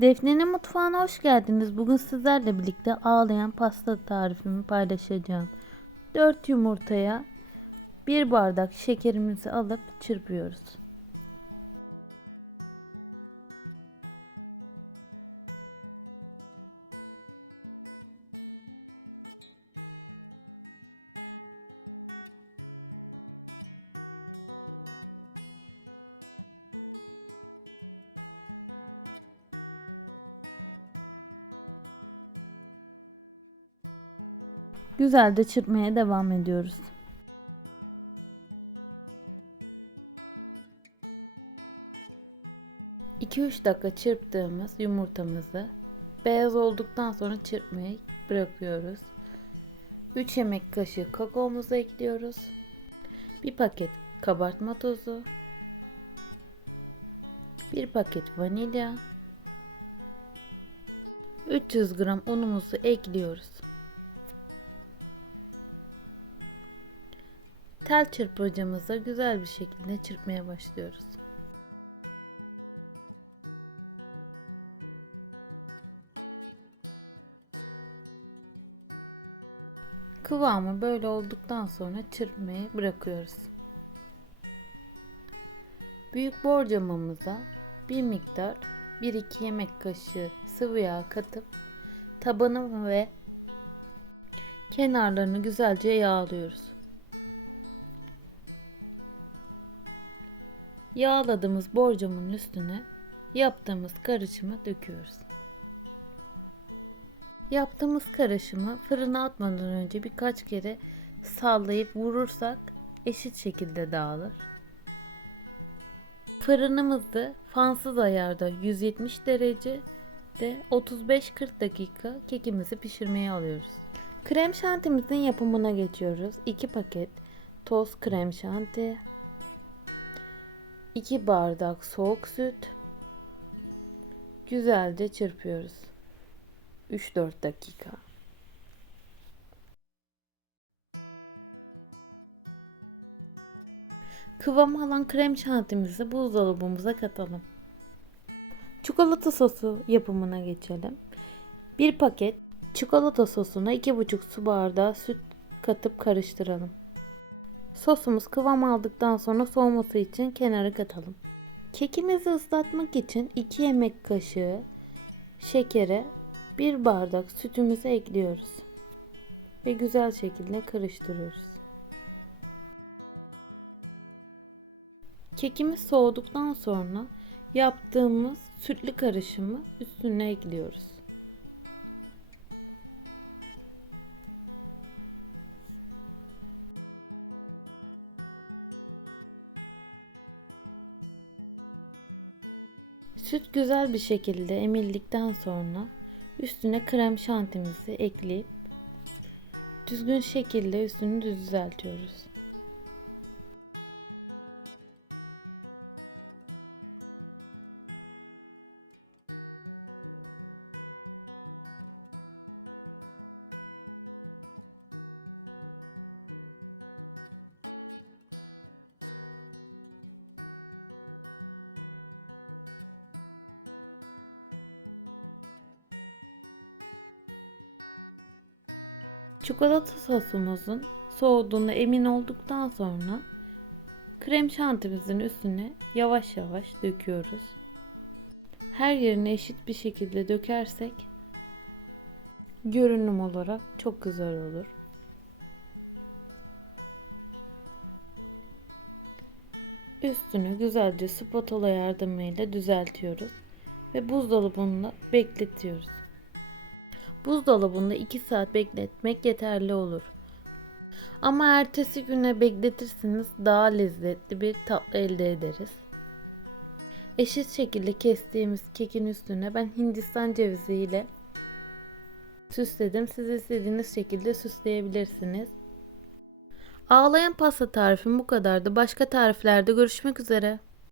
Defne'nin mutfağına hoş geldiniz. Bugün sizlerle birlikte ağlayan pasta tarifimi paylaşacağım. 4 yumurtaya 1 bardak şekerimizi alıp çırpıyoruz. Güzelce çırpmaya devam ediyoruz. İki üç dakika çırptığımız yumurtamızı beyaz olduktan sonra çırpmayı bırakıyoruz. 3 yemek kaşığı kakaomuzu ekliyoruz. Bir paket kabartma tozu. Bir paket vanilya. 300 gram unumuzu ekliyoruz. Tel çırpıcımıza güzel bir şekilde çırpmaya başlıyoruz. Kıvamı böyle olduktan sonra çırpmayı bırakıyoruz. Büyük borcamamıza bir miktar 1-2 yemek kaşığı sıvı yağ katıp tabanı ve kenarlarını güzelce yağlıyoruz. Yağladığımız borcamın üstüne yaptığımız karışımı döküyoruz. Yaptığımız karışımı fırına atmadan önce birkaç kere sallayıp vurursak eşit şekilde dağılır. Fırınımızı fansız ayarda 170 derece de 35-40 dakika kekimizi pişirmeye alıyoruz. Krem şantimizin yapımına geçiyoruz. 2 paket toz krem şanti, 2 bardak soğuk süt. Güzelce çırpıyoruz. 3-4 dakika. Kıvam alan krem şantimizi buzdolabımıza katalım. Çikolata sosu yapımına geçelim. Bir paket çikolata sosuna 2,5 su bardağı süt katıp karıştıralım. Sosumuz kıvam aldıktan sonra soğuması için kenara katalım. Kekimizi ıslatmak için 2 yemek kaşığı şekere 1 bardak sütümüzü ekliyoruz. Ve güzel şekilde karıştırıyoruz. Kekimiz soğuduktan sonra yaptığımız sütlü karışımı üstüne ekliyoruz. Süt güzel bir şekilde emildikten sonra üstüne krem şantimizi ekleyip düzgün şekilde üstünü düzeltiyoruz. Çikolata sosumuzun soğuduğuna emin olduktan sonra krem şantimizin üstüne yavaş yavaş döküyoruz. Her yerine eşit bir şekilde dökersek görünüm olarak çok güzel olur. Üstünü güzelce spatula yardımıyla düzeltiyoruz ve buzdolabında bekletiyoruz. Buzdolabında 2 saat bekletmek yeterli olur. Ama ertesi güne bekletirseniz daha lezzetli bir tatlı elde ederiz. Eşit şekilde kestiğimiz kekin üstüne ben Hindistan cevizi ile süsledim. Siz istediğiniz şekilde süsleyebilirsiniz. Ağlayan pasta tarifim bu kadardı. Başka tariflerde görüşmek üzere.